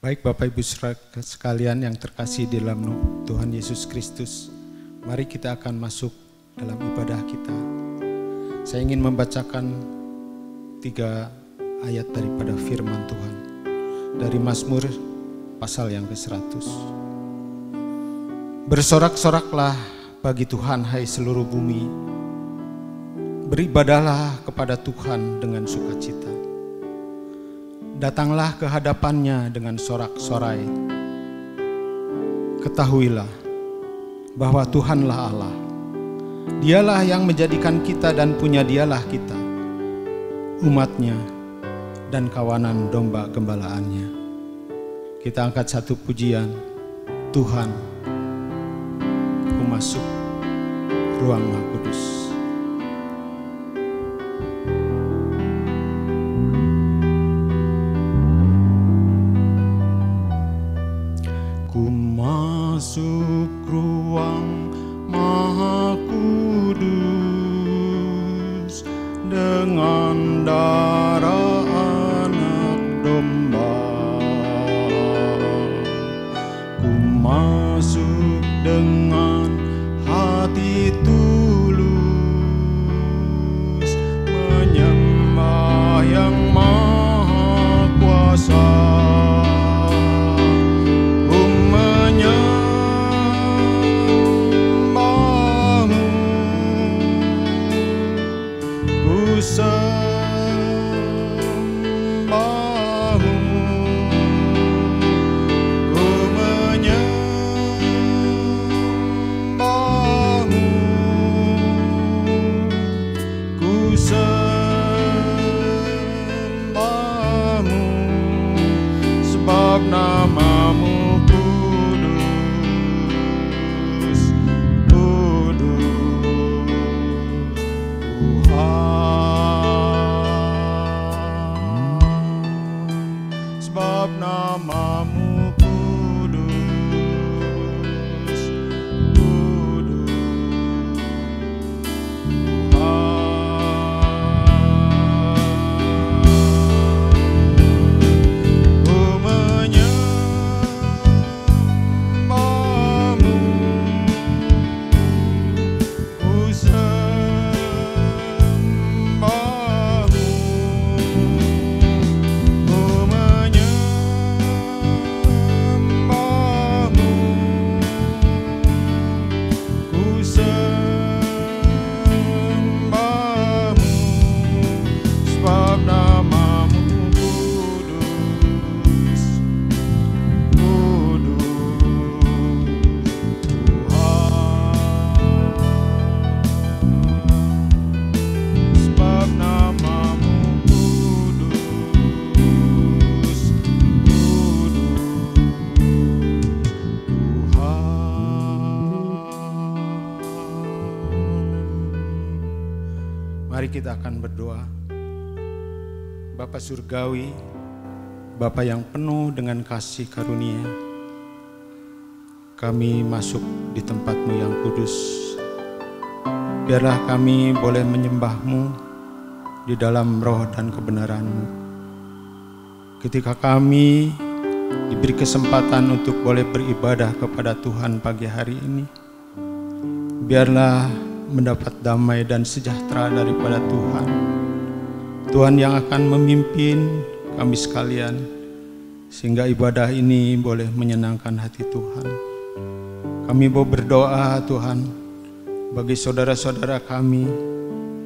Baik Bapak Ibu sekalian yang terkasih di dalam Tuhan Yesus Kristus, mari kita akan masuk dalam ibadah kita. Saya ingin membacakan 3 ayat daripada firman Tuhan dari Mazmur pasal yang ke-100. Bersorak-soraklah bagi Tuhan hai seluruh bumi, beribadahlah kepada Tuhan dengan sukacita. Datanglah ke hadapannya dengan sorak-sorai. Ketahuilah bahwa Tuhanlah Allah. Dialah yang menjadikan kita dan punya dialah kita, umatnya dan kawanan domba gembalaannya. Kita angkat satu pujian, Tuhan, ku masuk ruang Maha Kudus. Masuk ruang Maha Kudus dengan darah anak domba. Ku masuk dengan hati tulus, menyembah yang Maha Kuasa. Mari kita akan berdoa. Bapa Surgawi, Bapa yang penuh dengan kasih karunia, kami masuk di tempat-Mu yang kudus. Biarlah kami boleh menyembah-Mu di dalam roh dan kebenaran-Mu. Ketika kami diberi kesempatan untuk boleh beribadah kepada Tuhan pagi hari ini, biarlah mendapat damai dan sejahtera daripada Tuhan. Tuhan yang akan memimpin kami sekalian, sehingga ibadah ini boleh menyenangkan hati Tuhan. Kami mau berdoa Tuhan, bagi saudara-saudara kami,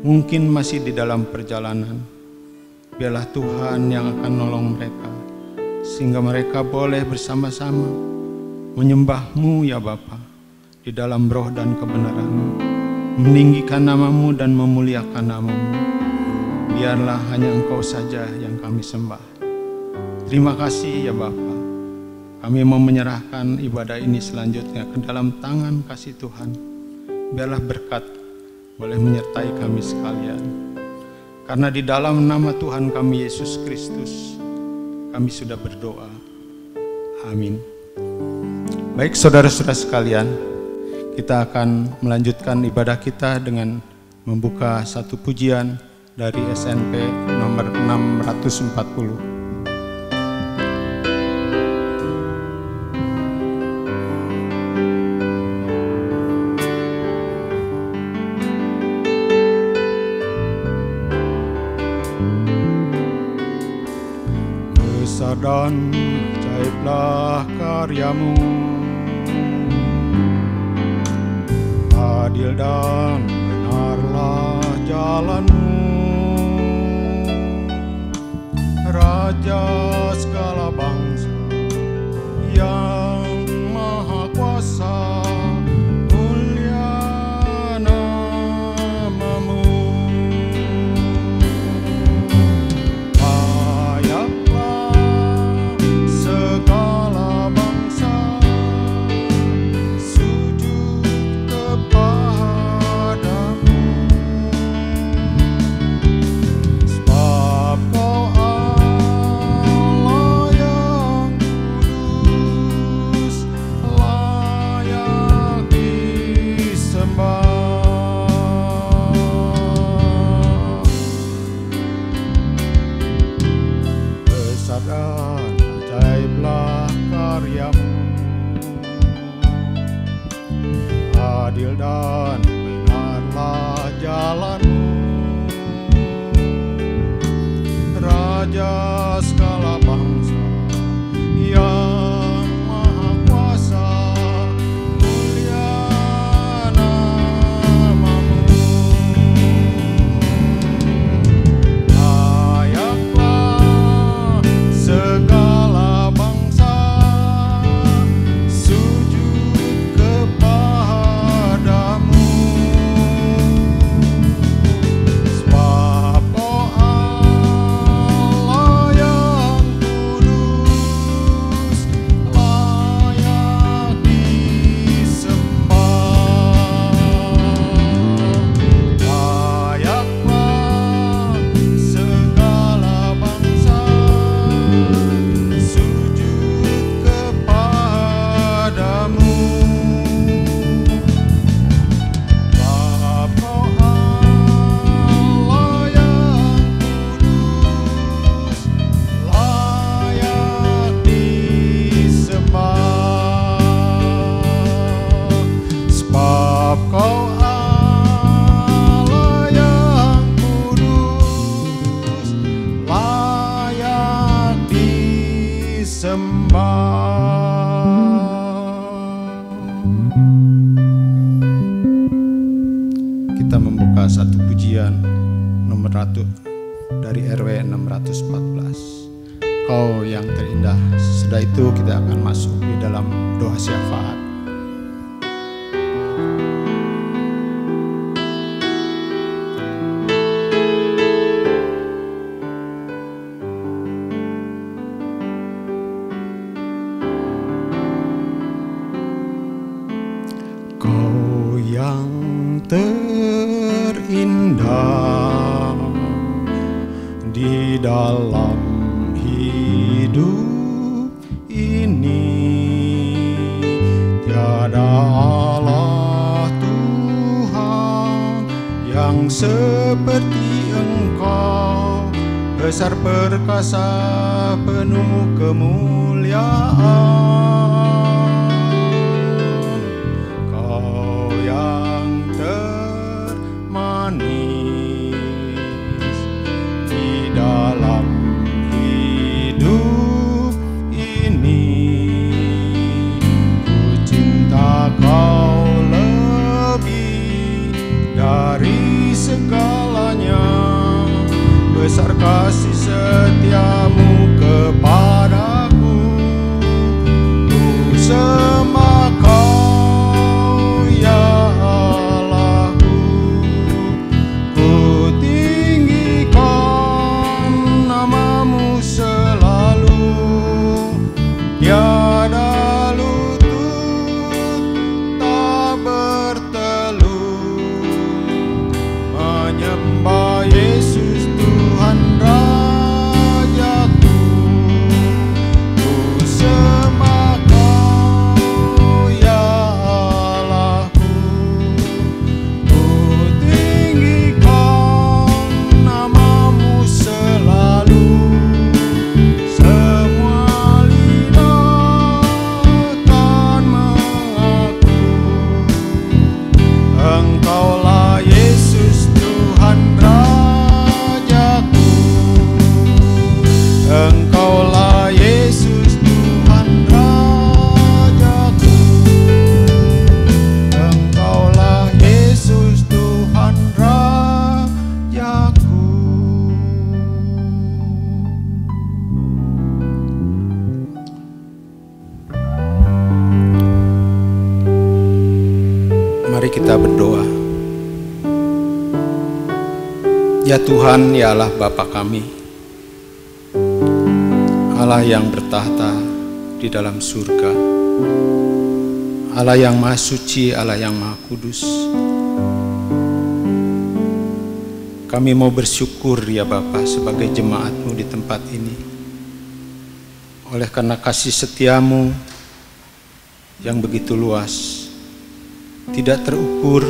mungkin masih di dalam perjalanan. Biarlah Tuhan yang akan nolong mereka, sehingga mereka boleh bersama-sama menyembah-Mu ya Bapa, di dalam roh dan kebenaran-Mu, meninggikan nama-Mu dan memuliakan nama-Mu. Biarlah hanya Engkau saja yang kami sembah. Terima kasih ya Bapa. Kami mau menyerahkan ibadah ini selanjutnya ke dalam tangan kasih Tuhan. Biarlah berkat boleh menyertai kami sekalian. Karena di dalam nama Tuhan kami Yesus Kristus, kami sudah berdoa. Amin. Baik saudara-saudara sekalian, kita akan melanjutkan ibadah kita dengan membuka satu pujian dari SNP nomor 640. ajaiblah karyamu, adil dan benarlah jalanmu, Raja segala bangsa yang maha kuasa, mulia namamu. Layaklah segala bangsa sujud kepadamu, sebab Kau Allah yang kudus, layak disembah. Besar dan ajaiblah karyamu, adil dan benarlah jalanmu, Raja segala bangsa yang maha kuasa, mulia namamu. Layaklah segala bangsa sujud kepadamu, sebab Kau Allah yang kudus, layak disembah. Layaklah segala bangsa sujud kepadamu, sebab Kau Allah yang kudus, layak disembah. Sebab Kau Allah yang kudus, layak disembah. Kita membuka satu pujian nomor 1 dari RW 614. Kau yang terindah. Setelah itu kita akan masuk di dalam doa syafaat. Kau yang terindah di dalam hidup ini, tiada Allah Tuhan yang seperti Engkau, besar perkasa penuh kemuliaan. Kau yang termanis di dalam hidup ini, ku cinta Kau lebih dari segalanya, besar kasih setiamu kepadaku. Ku sembah Kau ya Allahku, ku tinggikan namamu selalu, tiada lutut tak bertelut menyembah Yesus Tuhan Raja kita berdoa. Ya Tuhan, ya Allah Bapa kami, Allah yang bertahta di dalam surga, Allah yang maha suci, Allah yang maha kudus. Kami mau bersyukur ya Bapa sebagai jemaat-Mu di tempat ini. Oleh karena kasih setiamu yang begitu luas, tidak terukur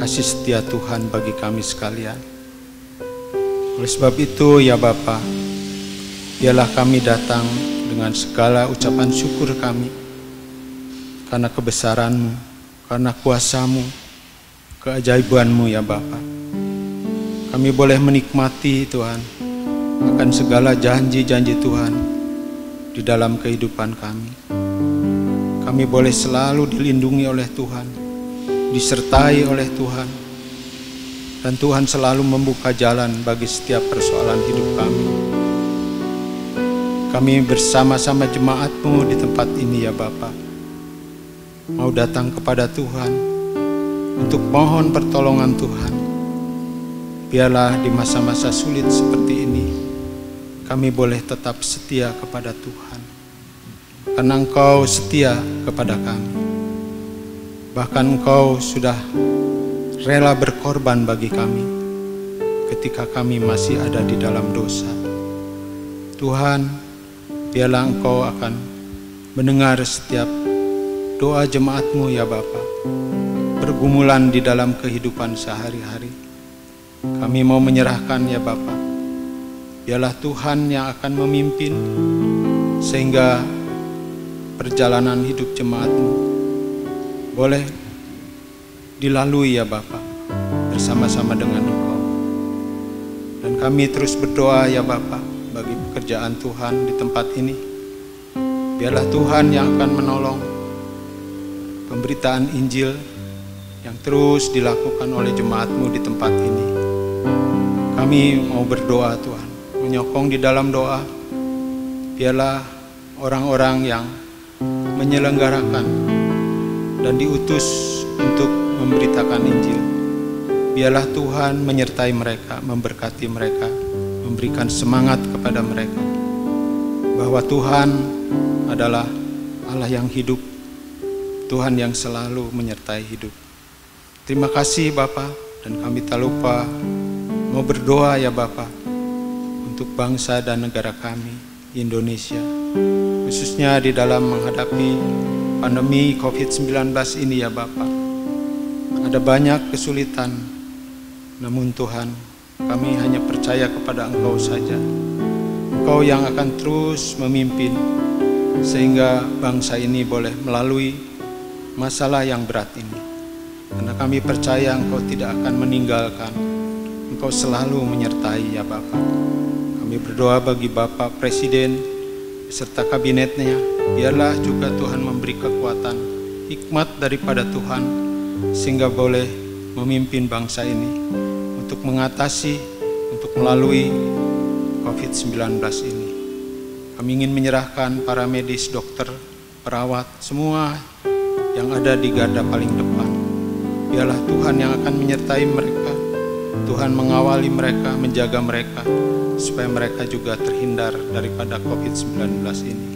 kasih setia Tuhan bagi kami sekalian. Oleh sebab itu ya Bapa, biarlah kami datang dengan segala ucapan syukur kami karena kebesaran-Mu, karena kuasa-Mu, keajaiban-Mu ya Bapa. Kami boleh menikmati Tuhan akan segala janji-janji Tuhan di dalam kehidupan kami. Kami boleh selalu dilindungi oleh Tuhan, disertai oleh Tuhan, dan Tuhan selalu membuka jalan bagi setiap persoalan hidup kami. Kami bersama-sama jemaat-Mu di tempat ini ya Bapa, mau datang kepada Tuhan untuk mohon pertolongan Tuhan. Biarlah di masa-masa sulit seperti ini, kami boleh tetap setia kepada Tuhan, karena Engkau setia kepada kami. Bahkan Engkau sudah rela berkorban bagi kami ketika kami masih ada di dalam dosa. Tuhan, biarlah Engkau akan mendengar setiap doa jemaat-Mu ya Bapa, pergumulan di dalam kehidupan sehari-hari. Kami mau menyerahkan ya Bapa, biarlah Tuhan yang akan memimpin sehingga perjalanan hidup jemaat-Mu boleh dilalui ya Bapa bersama-sama dengan Engkau. Dan kami terus berdoa ya Bapa bagi pekerjaan Tuhan di tempat ini. Biarlah Tuhan yang akan menolong pemberitaan Injil yang terus dilakukan oleh jemaat-Mu di tempat ini. Kami mau berdoa Tuhan, menyokong di dalam doa. Biarlah orang-orang yang menyelenggarakan dan diutus untuk memberitakan Injil, biarlah Tuhan menyertai mereka, memberkati mereka, memberikan semangat kepada mereka bahwa Tuhan adalah Allah yang hidup, Tuhan yang selalu menyertai hidup. Terima kasih Bapa, dan kami tak lupa mau berdoa ya Bapa untuk bangsa dan negara kami, Indonesia, khususnya di dalam menghadapi pandemi COVID-19 ini ya Bapa. Ada banyak kesulitan, namun Tuhan, kami hanya percaya kepada Engkau saja. Engkau yang akan terus memimpin sehingga bangsa ini boleh melalui masalah yang berat ini. Karena kami percaya Engkau tidak akan meninggalkan, Engkau selalu menyertai ya Bapa. Kami berdoa bagi Bapak Presiden beserta kabinetnya, biarlah juga Tuhan memberi kekuatan, hikmat daripada Tuhan, sehingga boleh memimpin bangsa ini untuk mengatasi, untuk melalui COVID-19 ini. Kami ingin menyerahkan para medis, dokter, perawat, semua yang ada di garda paling depan. Biarlah Tuhan yang akan menyertai mereka, Tuhan mengawali mereka, menjaga mereka, supaya mereka juga terhindar daripada COVID-19 ini.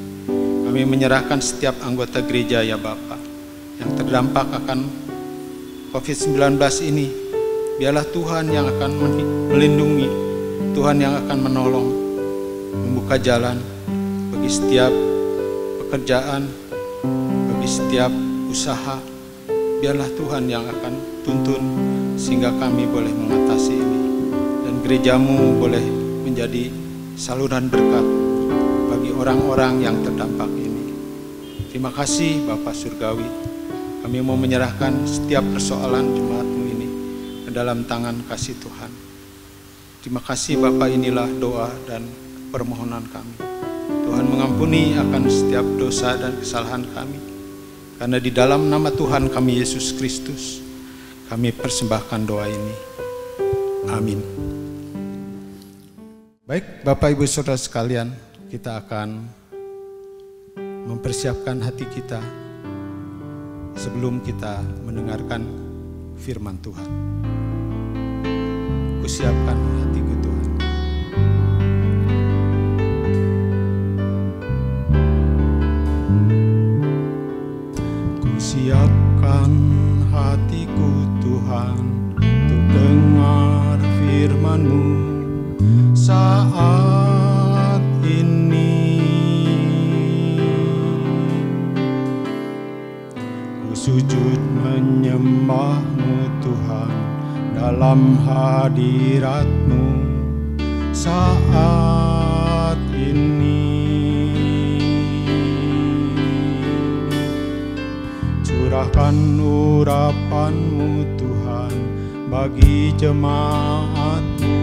Kami menyerahkan setiap anggota gereja ya Bapa yang terdampak akan COVID-19 ini. Biarlah Tuhan yang akan melindungi, Tuhan yang akan menolong, membuka jalan bagi setiap pekerjaan, bagi setiap usaha. Biarlah Tuhan yang akan tuntun sehingga kami boleh mengatasi ini, dan gereja-Mu boleh menjadi saluran berkat bagi orang-orang yang terdampak ini. Terima kasih Bapa Surgawi. Kami mau menyerahkan setiap persoalan jemaat-Mu ini ke dalam tangan kasih Tuhan. Terima kasih Bapa, inilah doa dan permohonan kami. Tuhan mengampuni akan setiap dosa dan kesalahan kami. Karena di dalam nama Tuhan kami Yesus Kristus, kami persembahkan doa ini. Amin. Baik Bapak Ibu Saudara sekalian, kita akan mempersiapkan hati kita sebelum kita mendengarkan firman Tuhan. Kusiapkan hatiku Tuhan. Kusiapkan hatiku Tuhan untuk dengar firman-Mu saat ini. Ku sujud menyembah-Mu Tuhan dalam hadirat-Mu saat ini. Curahkan urapan-Mu Tuhan bagi jemaat-Mu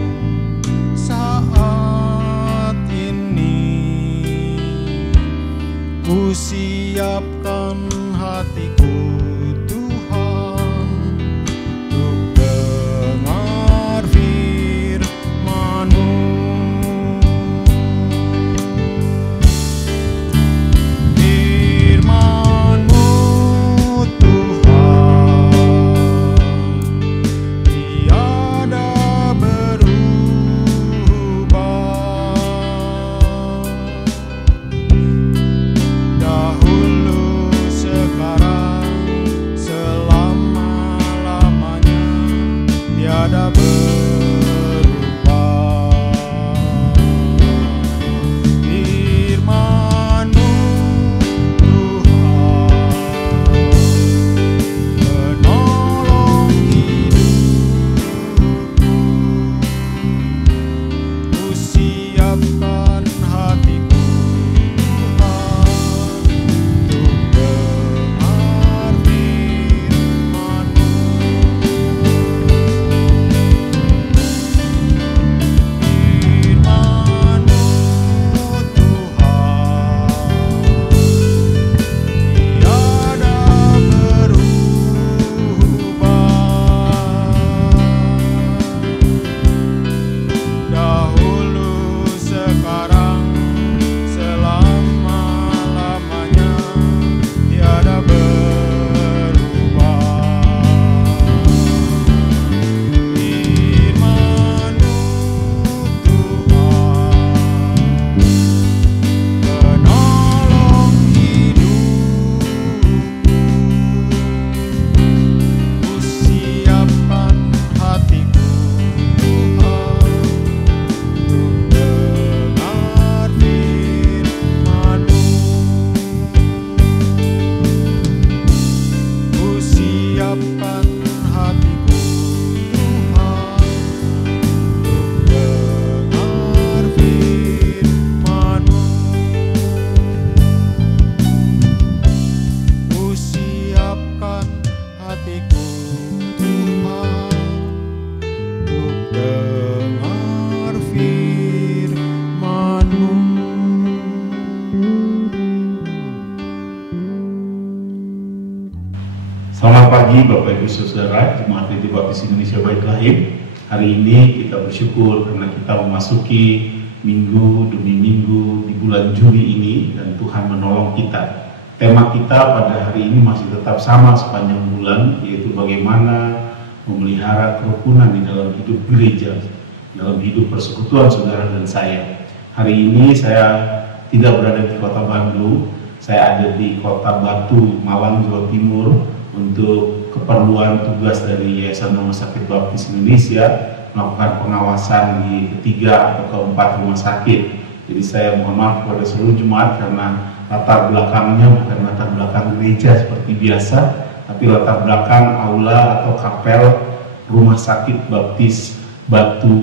saat ini. Ku siapkan hatiku Tuhan untuk dengar firman-Mu. Firman-Mu Tuhan tiada berubah. Dahulu, sekarang, selama-lamanya tiada berubah. Firman-Mu Tuhan menolong hidupku. Ku siapkan hatiku Tuhan untuk dengar firman-Mu. Firman-Mu Tuhan tiada berubah. Dahulu, sekarang, selama-lamanya tiada berubah. Firman-Mu Tuhan menolong hidupku. Ku siapkan hatiku Tuhan untuk dengar firman-Mu. Ku siapkan hatiku Tuhan untuk dengar firman-Mu. Ku siapkan hatiku Tuhan untuk dengar firman-Mu. Selamat pagi Bapak Ibu Saudara Jemaat Gereja Baptis Indonesia Baitlahim. Hari ini kita bersyukur karena kita memasuki minggu demi minggu di bulan Juli ini dan Tuhan menolong kita. Tema kita pada hari ini masih tetap sama sepanjang bulan, yaitu bagaimana memelihara kerukunan di dalam hidup gereja, dalam hidup persekutuan saudara dan saya. Hari ini saya tidak berada di kota Bandung, saya ada di kota Batu, Malang, Jawa Timur untuk keperluan tugas dari Yayasan Rumah Sakit Baptis Indonesia melakukan pengawasan di ketiga atau keempat rumah sakit. Jadi saya mohon maaf kepada seluruh jemaat karena latar belakangnya bukan latar belakang gereja seperti biasa, tapi latar belakang aula atau kapel Rumah Sakit Baptis Batu,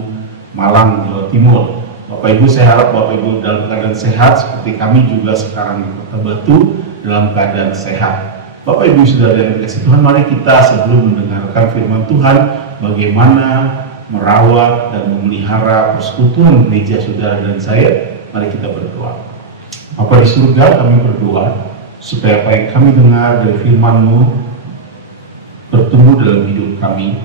Malang, Jawa Timur. Bapak Ibu, saya harap Bapak Ibu dalam keadaan sehat seperti kami juga sekarang di Kota Batu dalam keadaan sehat. Bapak Ibu Saudara yang dikasihi Tuhan, mari kita sebelum mendengarkan firman Tuhan bagaimana merawat dan memelihara persekutuan gereja saudara dan saya, mari kita berdoa. Bapa di surga, kami berdoa supaya apa yang kami dengar dari firman-Mu bertumbuh dalam hidup kami,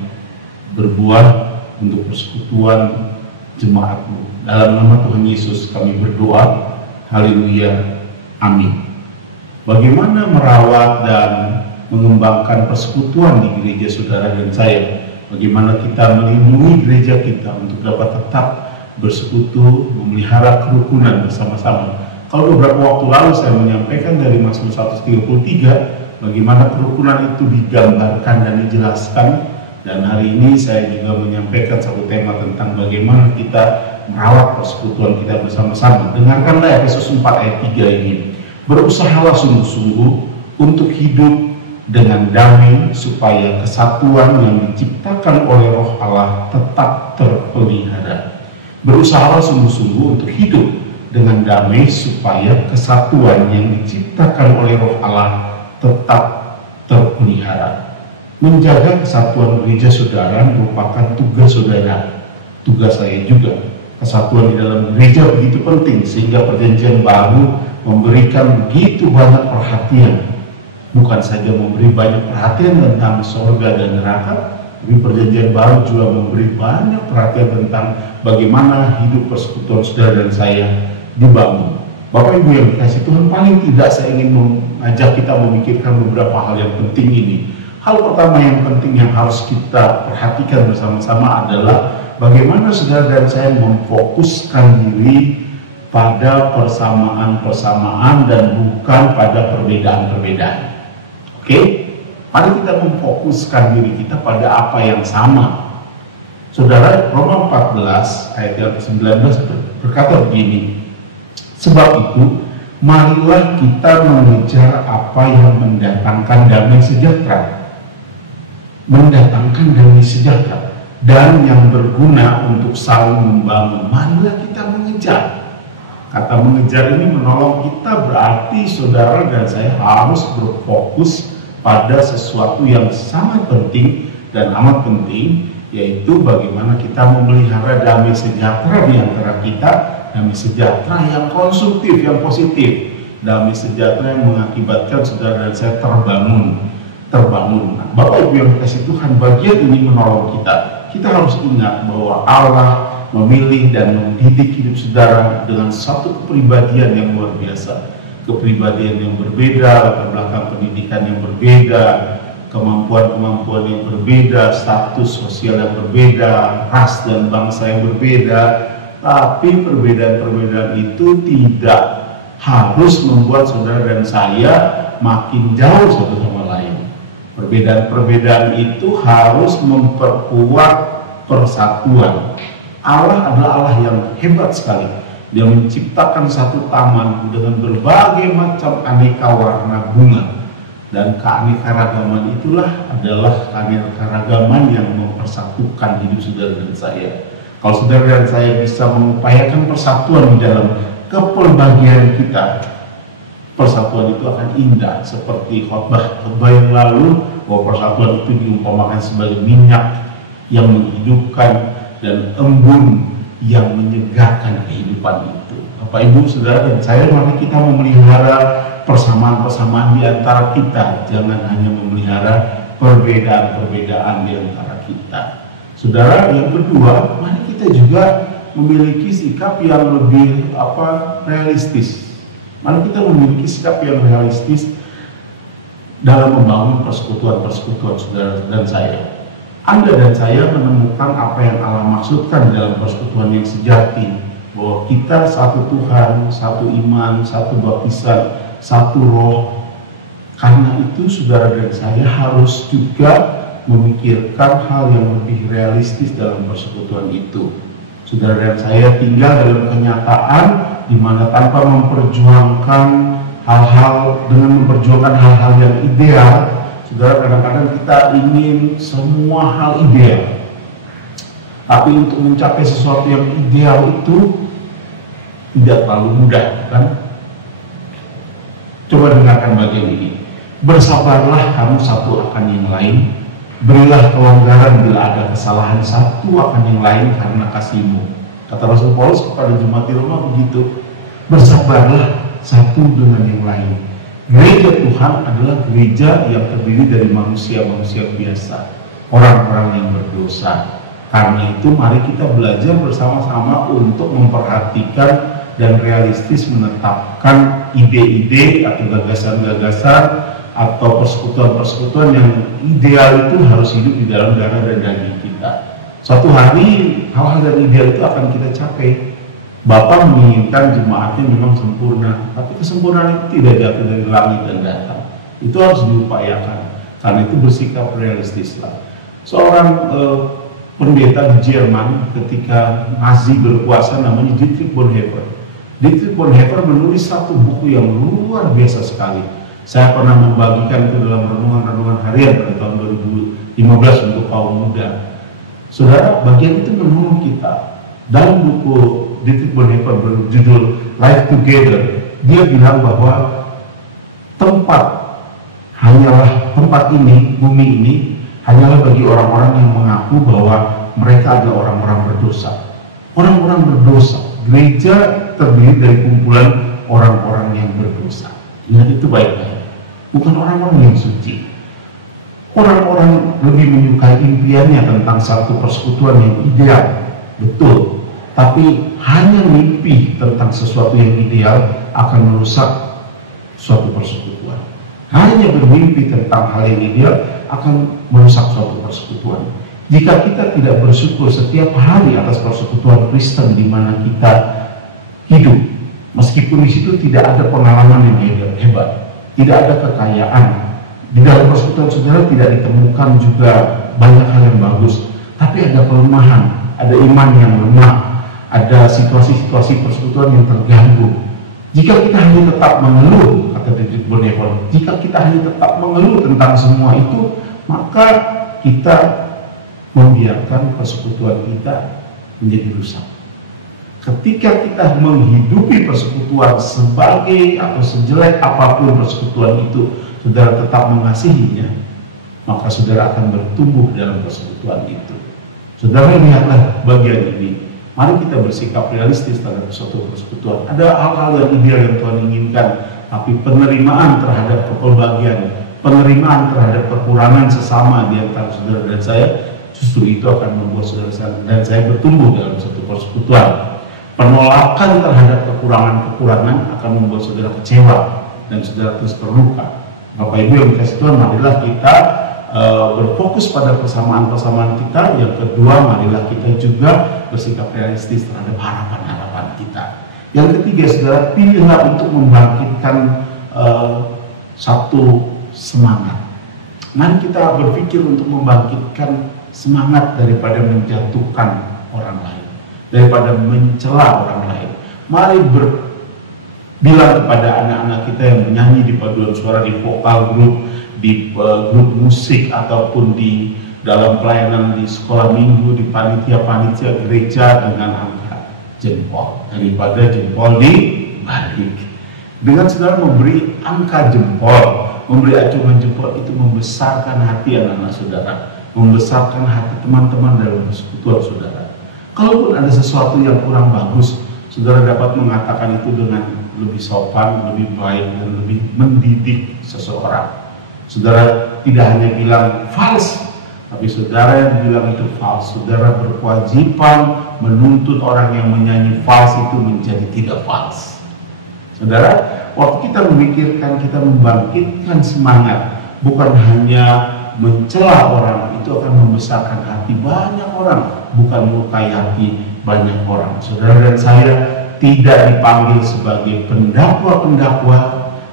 berbuah untuk persekutuan jemaat-Mu. Dalam nama Tuhan Yesus kami berdoa. Haleluya. Amin. Bagaimana merawat dan mengembangkan persekutuan di gereja saudara dan saya. Bagaimana kita melindungi gereja kita untuk dapat tetap bersekutu, memelihara kerukunan bersama-sama. Kalau beberapa waktu lalu saya menyampaikan dari Mazmur 133, bagaimana kerukunan itu digambarkan dan dijelaskan. Dan hari ini saya juga menyampaikan satu tema tentang bagaimana kita merawat persekutuan kita bersama-sama. Dengarkanlah Efesus 4 ayat 3 ini. Berusahalah sungguh-sungguh untuk hidup dengan damai supaya kesatuan yang diciptakan oleh Roh Allah tetap terpelihara. Berusahalah sungguh-sungguh untuk hidup dengan damai supaya kesatuan yang diciptakan oleh Roh Allah tetap terpelihara. Menjaga kesatuan gereja saudara merupakan tugas saudara, tugas saya juga. Kesatuan di dalam gereja begitu penting sehingga Perjanjian Baru memberikan begitu banyak perhatian. Bukan saja memberi banyak perhatian tentang surga dan neraka, tapi Perjanjian Baru juga memberi banyak perhatian tentang bagaimana hidup persekutuan saudara dan saya dibangun. Bapak Ibu yang dikasihi Tuhan, paling tidak saya ingin mengajak kita memikirkan beberapa hal yang penting ini. Hal pertama yang penting yang harus kita perhatikan bersama-sama adalah bagaimana saudara dan saya memfokuskan diri pada persamaan-persamaan dan bukan pada perbedaan-perbedaan. Oke, mari kita memfokuskan diri kita pada apa yang sama. Saudara, Roma 14 ayat yang ke-19 berkata begini, sebab itu marilah kita mengejar apa yang mendatangkan damai sejahtera, dan yang berguna untuk saling membangun. Marilah kita mengejar. Kata mengejar ini menolong kita, berarti saudara dan saya harus berfokus pada sesuatu yang sangat penting dan amat penting, yaitu bagaimana kita memelihara damai sejahtera di antara kita, damai sejahtera yang konstruktif, yang positif, damai sejahtera yang mengakibatkan saudara dan saya terbangun. Nah, Bapak Ibu yang dikasihi Tuhan, bagian ini menolong kita. Kita harus ingat bahwa Allah memilih dan mendidik hidup saudara dengan satu kepribadian yang luar biasa. Kepribadian yang berbeda, latar belakang pendidikan yang berbeda, kemampuan-kemampuan yang berbeda, status sosial yang berbeda, ras dan bangsa yang berbeda. Tapi perbedaan-perbedaan itu tidak harus membuat saudara dan saya makin jauh satu sama lain. Perbedaan-perbedaan itu harus memperkuat persatuan. Allah adalah Allah yang hebat sekali. Dia menciptakan satu taman dengan berbagai macam aneka warna bunga. Dan keanekaragaman itulah adalah keanekaragaman yang mempersatukan hidup saudara dan saya. Kalau saudara dan saya bisa mengupayakan persatuan di dalam kepelbagian kita, persatuan itu akan indah. Seperti khotbah yang lalu, bahwa persatuan itu diumpamakan sebagai minyak yang menghidupkan dan embun yang menyegarkan kehidupan itu. Bapak Ibu, saudara dan saya, mari kita memelihara persamaan-persamaan di antara kita. Jangan hanya memelihara perbedaan-perbedaan di antara kita. Saudara, yang kedua, mari kita juga memiliki sikap yang lebih realistis. Mari kita memiliki sikap yang realistis dalam membangun persekutuan-persekutuan saudara dan saya. Anda dan saya menemukan apa yang Allah maksudkan dalam persekutuan yang sejati, bahwa kita satu Tuhan, satu iman, satu baptisan, satu roh. Karena itu saudara dan saya harus juga memikirkan hal yang lebih realistis dalam persekutuan itu. Saudara dan saya tinggal dalam kenyataan di mana tanpa memperjuangkan hal-hal, dengan memperjuangkan hal-hal yang ideal, saudara, kadang-kadang kita ingin semua hal ideal. Tapi untuk mencapai sesuatu yang ideal itu tidak terlalu mudah, kan? Coba dengarkan bagian ini. Bersabarlah kamu satu akan yang lain. Berilah kelonggaran bila ada kesalahan satu akan yang lain karena kasihmu. Kata Rasul Paulus kepada jemaat di Roma begitu. Bersabarlah satu dengan yang lain. Gereja Tuhan adalah gereja yang terdiri dari manusia-manusia biasa, orang-orang yang berdosa. Karena itu mari kita belajar bersama-sama untuk memperhatikan dan realistis menetapkan ide-ide atau gagasan-gagasan atau persekutuan-persekutuan yang ideal itu harus hidup di dalam darah dan daging kita. Suatu hari hal-hal yang ideal itu akan kita capai. Bapa menginginkan jemaatnya memang sempurna, tapi kesempurnaan itu tidak jatuh dari langit dan datang. Itu harus diupayakan. Karena itu bersikap realistislah. Seorang pendeta di Jerman ketika Nazi berkuasa namanya Dietrich Bonhoeffer. Dietrich Bonhoeffer menulis satu buku yang luar biasa sekali. Saya pernah membagikan itu dalam renungan-renungan harian pada tahun 2015 untuk kaum muda. Saudara, bagian itu menolong kita. Dalam buku Dietrich Bonhoeffer berjudul Life Together, dia bilang bahwa tempat ini, bumi ini hanyalah bagi orang-orang yang mengaku bahwa mereka adalah orang-orang berdosa. Orang-orang berdosa. Gereja terdiri dari kumpulan orang-orang yang berdosa. Ingat itu baik-baik. Bukan orang-orang yang suci. Orang-orang lebih menyukai impiannya tentang satu persekutuan yang ideal. Betul. Tapi hanya mimpi tentang sesuatu yang ideal akan merusak suatu persekutuan. Hanya bermimpi tentang hal yang ideal akan merusak suatu persekutuan. Jika kita tidak bersyukur setiap hari atas persekutuan Kristen di mana kita hidup, meskipun di situ tidak ada pengalaman yang hebat, tidak ada kekayaan, di dalam persekutuan saudara tidak ditemukan juga banyak hal yang bagus, tapi ada kelemahan, ada iman yang lemah, ada situasi-situasi persekutuan yang terganggu. Jika kita hanya tetap mengeluh, kata Dietrich Bonhoeffer, jika kita hanya tetap mengeluh tentang semua itu, maka kita membiarkan persekutuan kita menjadi rusak. Ketika kita menghidupi persekutuan sebagai atau sejelek apapun persekutuan itu, saudara tetap mengasihinya, maka saudara akan bertumbuh dalam persekutuan itu. Saudara lihatlah bagian ini. Mari kita bersikap realistis terhadap suatu persekutuan. Ada hal-hal yang ideal yang Tuhan inginkan, tapi penerimaan terhadap kepelbagian, penerimaan terhadap kekurangan sesama di antara saudara dan saya, justru itu akan membuat saudara dan saya bertumbuh dalam suatu persekutuan. Penolakan terhadap kekurangan-kekurangan akan membuat saudara kecewa dan saudara terus terluka. Bapak Ibu yang dikasih Tuhan, marilah kita berfokus pada persamaan-persamaan kita. Yang kedua, marilah kita juga bersikap realistis terhadap harapan-harapan kita. Yang ketiga, saudara, pilihlah untuk membangkitkan satu semangat. Mari kita berpikir untuk membangkitkan semangat daripada menjatuhkan orang lain, daripada mencela orang lain. Mari bilang kepada anak-anak kita yang menyanyi di paduan suara, di vokal grup, di grup musik, ataupun di dalam pelayanan di sekolah minggu, di panitia-panitia gereja, dengan angkat jempol daripada jempol dibalik. Dengan saudara memberi angka jempol, memberi acungan jempol, itu membesarkan hati anak-anak saudara, membesarkan hati teman-teman dalam persekutuan saudara. Kalaupun ada sesuatu yang kurang bagus, saudara dapat mengatakan itu dengan lebih sopan, lebih baik, dan lebih mendidik seseorang. Saudara tidak hanya bilang false, tapi saudara yang bilang itu false, saudara berkewajiban menuntut orang yang menyanyi false itu menjadi tidak false. Saudara, waktu kita memikirkan, kita membangkitkan semangat, bukan hanya mencela orang, itu akan membesarkan hati banyak orang, bukan melukai hati banyak orang. Saudara dan saya tidak dipanggil sebagai pendakwa-pendakwa,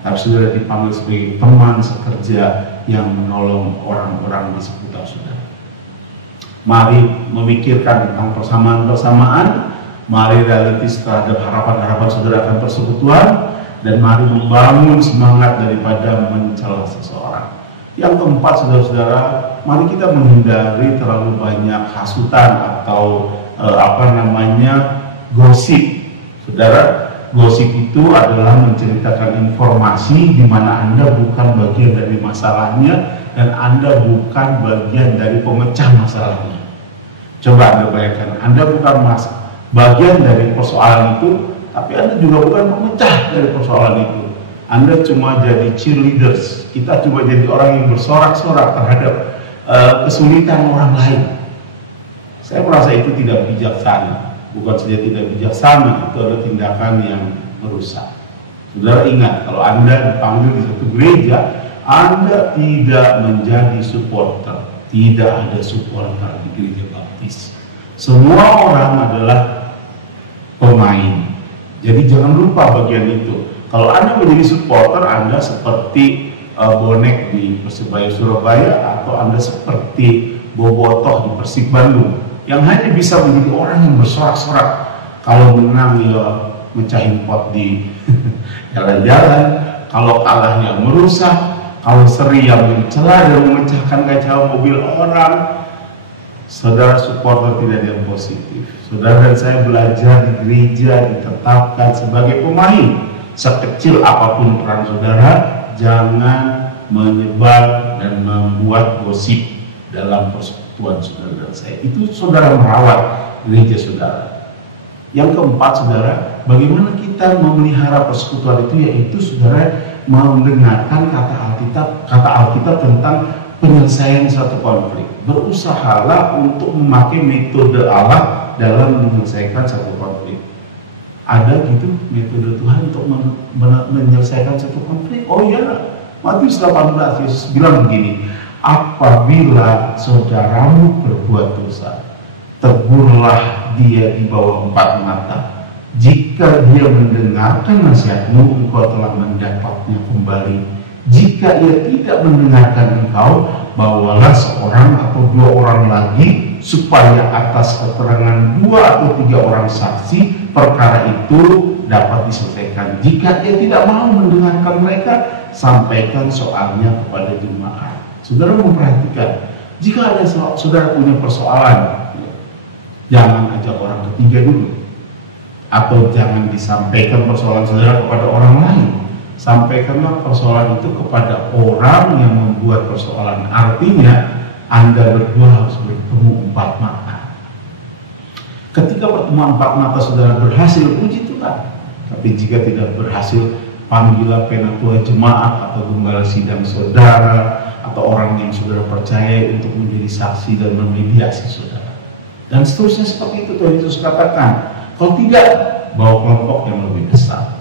tapi saudara dipanggil sebagai teman sekerja yang menolong orang-orang di sekitar saudara. Mari memikirkan tentang persamaan-persamaan, mari realistis terhadap harapan-harapan saudara akan persekutuan, dan mari membangun semangat daripada mencela seseorang. Yang keempat, saudara-saudara, mari kita menghindari terlalu banyak hasutan atau gosip. Saudara, gosip itu adalah menceritakan informasi di mana Anda bukan bagian dari masalahnya dan Anda bukan bagian dari pemecah masalahnya. Coba Anda bayangkan, Anda bukan bagian dari persoalan itu, tapi Anda juga bukan pemecah dari persoalan itu. Anda cuma jadi cheerleaders. Kita cuma jadi orang yang bersorak-sorak terhadap kesulitan orang lain. Saya merasa itu tidak bijaksana. Bukan saja tidak bijaksana, itu adalah tindakan yang merusak. Saudara ingat, kalau Anda dipanggil di satu gereja, Anda tidak menjadi supporter, tidak ada supporter di gereja baptis. Semua orang adalah pemain. Jadi jangan lupa bagian itu. Kalau Anda menjadi supporter, Anda seperti bonek di Persebaya Surabaya, atau Anda seperti bobotoh di Persib Bandung, yang hanya bisa menjadi orang yang bersorak-sorak. Kalau menang ya mecahin pot di jalan-jalan, kalau kalah ya merusak, kalau seri yang mencela dan memecahkan kaca mobil orang. Saudara, supporter tidak ada yang positif. Saudara dan saya belajar di gereja ditetapkan sebagai pemain. Sekecil apapun peran saudara, jangan menyebar dan membuat gosip dalam persekutuan saudara dan saya. Itu saudara merawat gereja saudara. Yang keempat, saudara, bagaimana kita memelihara persekutuan itu, yaitu saudara mendengarkan kata Alkitab tentang penyelesaian suatu konflik. Berusahalah untuk memakai metode Allah dalam menyelesaikan satu konflik. Ada gitu metode Tuhan untuk menyelesaikan satu konflik? Oh ya, Matius 18, Yesus bilang begini, apabila saudaramu berbuat dosa, tegurlah dia di bawah 4 mata. Jika dia mendengarkan nasihatmu, engkau telah mendapatnya kembali. Jika ia tidak mendengarkan engkau, bawalah seorang atau 2 orang lagi, supaya atas keterangan 2 atau 3 orang saksi perkara itu dapat diselesaikan. Jika ia tidak mau mendengarkan mereka, sampaikan soalnya kepada jemaat. Saudara memperhatikan, jika ada saudara punya persoalan, jangan ajak orang ketiga dulu, atau jangan disampaikan persoalan saudara kepada orang lain. Sampaikanlah persoalan itu kepada orang yang membuat persoalan. Artinya Anda berdua harus bertemu 4 mata. Ketika pertemuan 4 mata saudara berhasil, puji Tuhan. Tapi jika tidak berhasil, panggillah penatua jemaat atau gembala sidang saudara, atau orang yang saudara percaya untuk menjadi saksi dan memediasi saudara. Dan seterusnya seperti itu Tuhan Yesus katakan. Kalau tidak, bawa kelompok yang lebih besar.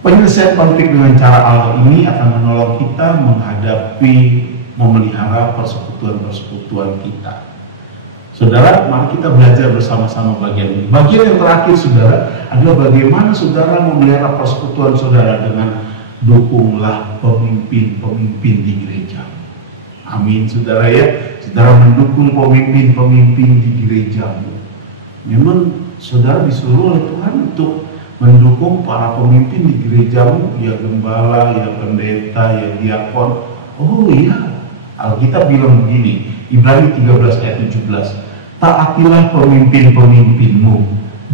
Penyelesaian konflik dengan cara Allah ini akan menolong kita menghadapi, memelihara persekutuan-persekutuan kita. Saudara, mari kita belajar bersama-sama bagian ini. Bagian yang terakhir, saudara, adalah bagaimana saudara memelihara persekutuan saudara dengan dukunglah pemimpin-pemimpin di gereja. Amin, saudara ya. Saudara mendukung pemimpin-pemimpin di gerejamu. Memang saudara disuruh oleh Tuhan untuk mendukung para pemimpin di gerejamu, ya gembala, ya pendeta, ya diakon. Oh iya, Alkitab bilang begini, Ibrani 13 ayat 17, taatilah pemimpin-pemimpinmu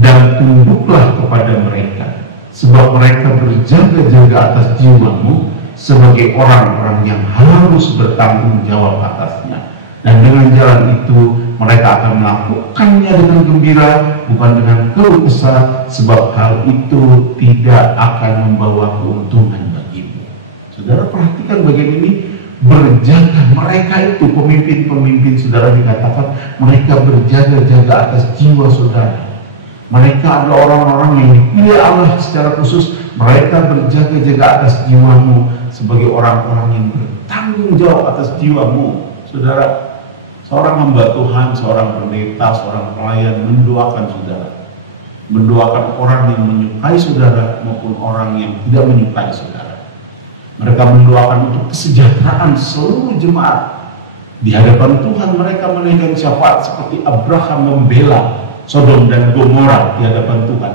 dan tunduklah kepada mereka, sebab mereka berjaga-jaga atas jiwamu sebagai orang-orang yang harus bertanggung jawab atasnya. Dan dengan jalan itu mereka akan melakukannya dengan gembira, bukan dengan keluh kesah, sebab hal itu tidak akan membawa keuntungan bagimu. Saudara perhatikan bagian ini, berjaga. Mereka itu pemimpin-pemimpin saudara, dikatakan mereka berjaga-jaga atas jiwa saudara. Mereka adalah orang-orang yang dipilih Allah secara khusus. Mereka berjaga-jaga atas jiwamu sebagai orang-orang yang bertanggung jawab atas jiwamu. Saudara, seorang hamba Tuhan, seorang pendeta, seorang pelayan mendoakan saudara, mendoakan orang yang menyukai saudara maupun orang yang tidak menyukai saudara. Mereka mendoakan untuk kesejahteraan seluruh jemaat. Di hadapan Tuhan mereka menaikkan syafaat seperti Abraham membela Sodom dan Gomora di hadapan Tuhan.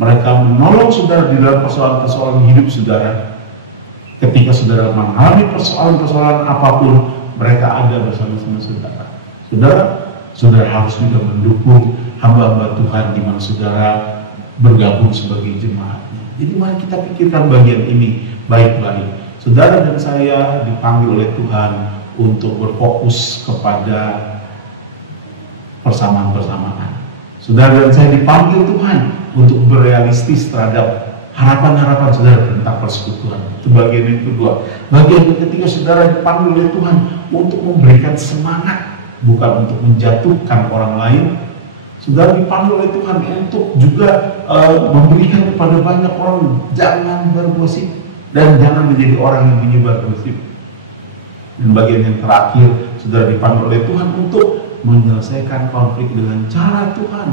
Mereka menolong saudara di dalam persoalan-persoalan hidup saudara. Ketika saudara mengalami persoalan-persoalan apapun, mereka ada bersama-sama saudara. Saudara harus juga mendukung hamba-hamba Tuhan di mana saudara bergabung sebagai jemaatnya. Jadi mari kita pikirkan bagian ini baik-baik. Saudara dan saya dipanggil oleh Tuhan untuk berfokus kepada persamaan-persamaan. Saudara dan saya dipanggil Tuhan untuk berealistis terhadap harapan-harapan saudara tentang persekutuan. Itu bagian yang kedua. Bagian yang ketiga, saudara dipanggil oleh Tuhan untuk memberikan semangat, bukan untuk menjatuhkan orang lain. Saudara dipanggil oleh Tuhan untuk juga memberikan kepada banyak orang, jangan bergosip. Dan jangan menjadi orang yang menyebar gosip. Dan bagian yang terakhir, saudara dipanggil oleh Tuhan untuk menyelesaikan konflik dengan cara Tuhan.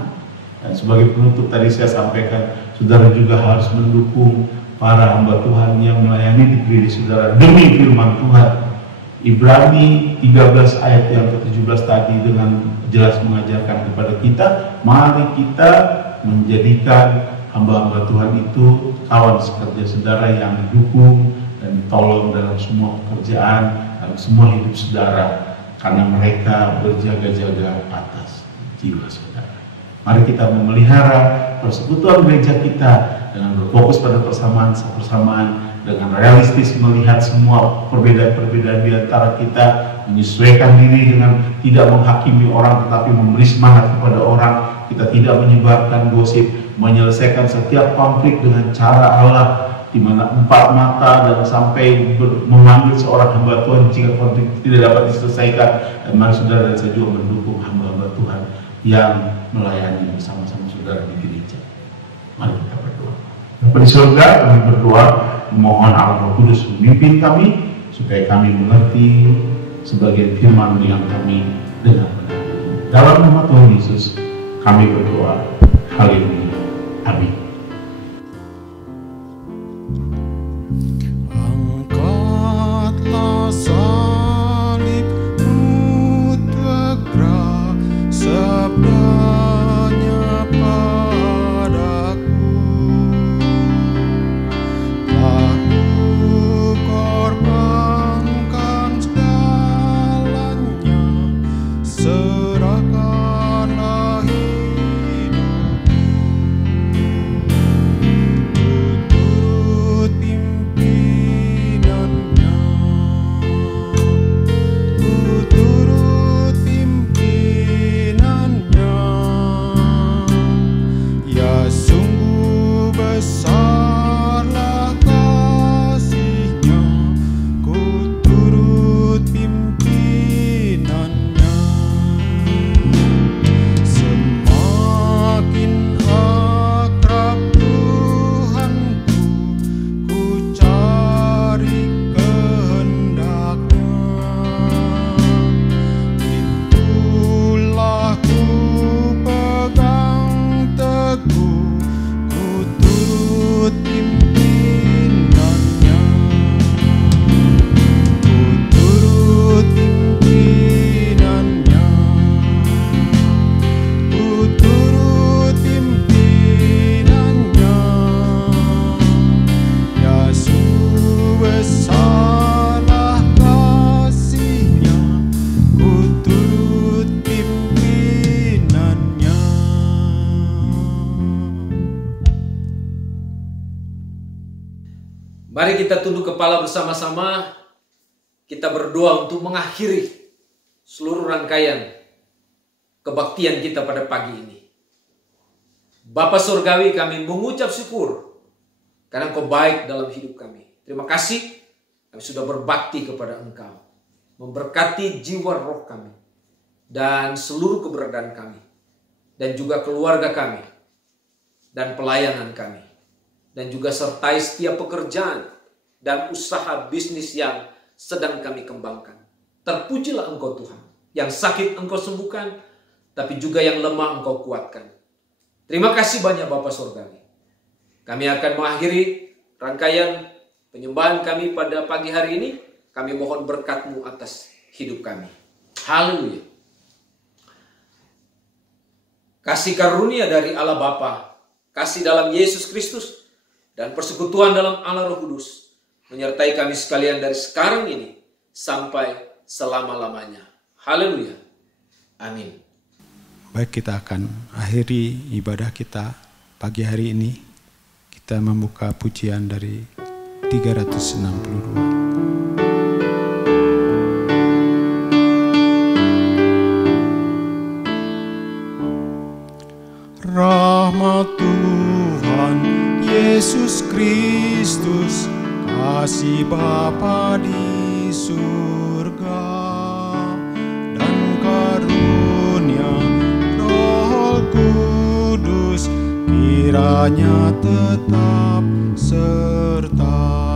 Dan sebagai penutup tadi saya sampaikan, saudara juga harus mendukung para hamba Tuhan yang melayani di gereja saudara demi firman Tuhan. Ibrani 13 ayat yang ke-17 tadi dengan jelas mengajarkan kepada kita, mari kita menjadikan hamba-hamba Tuhan itu kawan sekerja saudara yang didukung dan ditolong dalam semua pekerjaan, dalam semua hidup saudara, karena mereka berjaga-jaga atas jiwa saudara. Mari kita memelihara persekutuan gereja kita dengan berfokus pada persamaan, dengan realistis melihat semua perbedaan-perbedaan di antara kita, menyesuaikan diri dengan tidak menghakimi orang tetapi memberi semangat kepada orang. Kita tidak menyebarkan gosip, menyelesaikan setiap konflik dengan cara Allah, di mana 4 mata dan sampai memanggil seorang hamba Tuhan jika konflik tidak dapat diselesaikan. Dan mari saudara dan saya juga mendukung hamba-hamba Tuhan yang melayani bersama-sama saudara di gereja. Mari kita berdoa. Bapa di surga, kami berdoa memohon Allah Roh Kudus memimpin kami supaya kami mengerti sebagian firman yang kami dengar. Dalam nama Tuhan Yesus kami berdoa. Haleluya. Amin. Angkatlah salibmu tegak, sabdanya padaku, telah ku korbankan segalanya, serahkanlah hidupku, ku turut pimpinannya, ku turut pimpinannya. Ya sungguh besarlah kasih-Nya, ku turut pimpinannya. Semakin akrab Tuhanku, ku cari kehendak-Nya. Itulah ku pegang teguh, ku turut pimpinannya, ku turut pimpinannya, ku turut pimpinannya. Ya sungguh besarlah kasih-Nya, ku turut pimpinannya. Mari kita tunduk kepala bersama-sama. Kita berdoa untuk mengakhiri seluruh rangkaian kebaktian kita pada pagi ini. Bapa Surgawi, kami mengucap syukur karena Engkau baik dalam hidup kami. Terima kasih kami sudah berbakti kepada Engkau, memberkati jiwa roh kami dan seluruh keberadaan kami, dan juga keluarga kami dan pelayanan kami, dan juga sertai setiap pekerjaan dan usaha bisnis yang sedang kami kembangkan. Terpujilah Engkau Tuhan, yang sakit Engkau sembuhkan, tapi juga yang lemah Engkau kuatkan. Terima kasih banyak Bapa Surgawi. Kami akan mengakhiri rangkaian penyembahan kami pada pagi hari ini. Kami mohon berkat-Mu atas hidup kami. Haleluya. Kasih karunia dari Allah Bapa, kasih dalam Yesus Kristus, dan persekutuan dalam Allah Roh Kudus menyertai kami sekalian dari sekarang ini sampai selama-lamanya. Haleluya. Amin. Baik, kita akan akhiri ibadah kita pagi hari ini. Kita membuka pujian dari 362. Rahmat Tuhan Yesus Kristus, kasih Bapa di surga, dan karunia Roh Kudus kiranya tetap serta